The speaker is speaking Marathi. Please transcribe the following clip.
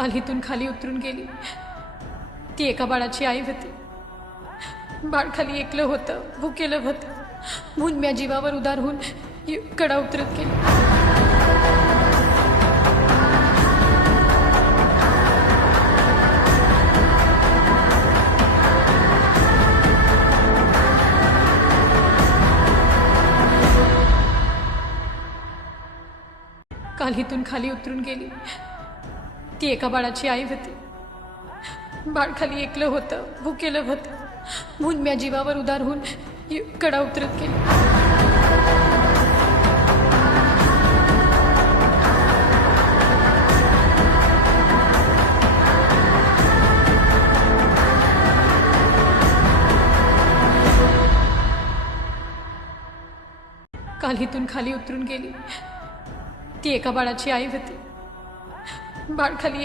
काल्हीतून खाली उतरून गेली। ती एका बाळाची आई होती। बाळ खाली एकलं होतं, भुकेलं होतं, म्हणून म्या जीवावर उदार होऊन कडा उतरत गेली। काल्हीतून खाली उतरून गेली। ती एका बाळाची आई होती। बाळ खाली एकलं होतं, भुकेलं होतं, म्हणून म्या जीवावर उदार होऊन कडा उतरत गेली। काल्हीतून खाली उतरून गेली। ती एका बाळाची आई होती। बाळ खाली